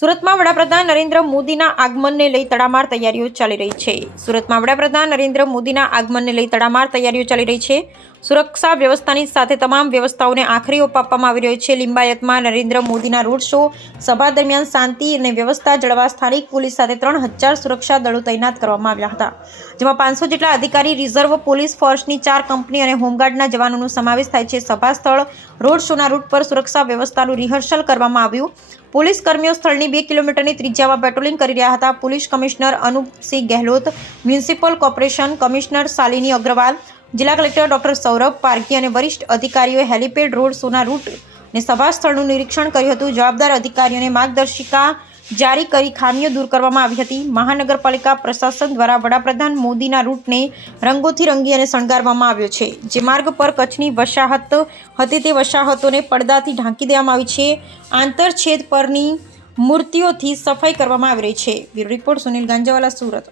સુરતમાં વડાપ્રધાન નરેન્દ્ર મોદીના આગમનને લઈ તડામાર તૈયારીઓ ચાલી રહી છે. સુરતમાં વડાપ્રધાન નરેન્દ્ર મોદીના આગમનને લઈ તડામાર તૈયારીઓ ચાલી રહી છે. સુરક્ષા વ્યવસ્થાની સાથે તમામ વ્યવસ્થાઓને આખરી ઓપ આપવામાં આવી રહ્યો છે. લિંબાયતમાં નરેન્દ્ર મોદીના રોડ શો સભા દરમિયાન શાંતિ અને વ્યવસ્થા જળવા સ્થાનિક પોલીસ સાથે 3000 સુરક્ષા દળો તૈનાત કરવામાં આવ્યા હતા, જેમાં 500 જેટલા અધિકારી, રિઝર્વ પોલીસ ફોર્સની 4 કંપની અને હોમગાર્ડના જવાનોનો સમાવેશ થાય છે. સભા સ્થળ રોડ શોના રૂટ પર સુરક્ષા વ્યવસ્થાનું રિહર્સલ કરવામાં આવ્યું. પોલીસ કર્મીઓ સ્થળની 2 કિલોમીટરની ત્રિજ્યામાં પેટ્રોલિંગ કરી રહ્યા હતા. Police commissioner Anupsinh Gehlot, municipal corporation commissioner Shalini Agrawal, જિલ્લા કલેક્ટર ડોક્ટર સૌરભ પારઘી અને વરિષ્ઠ અધિકારીઓએ હેલિપેડ રોડ શોના રૂટ અને સભા સ્થળનું નિરીક્ષણ કર્યું હતું. જવાબદાર અધિકારીઓને માર્ગદર્શિકા જારી કરી ખામીઓ દૂર કરવામાં આવી હતી. મહાનગરપાલિકા પ્રશાસન દ્વારા વડાપ્રધાન મોદીના રૂટને રંગોથી રંગી અને શણગારવામાં આવ્યો છે. જે માર્ગ પર કચ્છની વસાહત હતી તે વસાહતોને પડદાથી ઢાંકી દેવામાં આવી છે. આંતરછેદ પરની મૂર્તિઓથી સફાઈ કરવામાં આવી રહી છે. Bureau report, Sunil Ganjawala, Surat.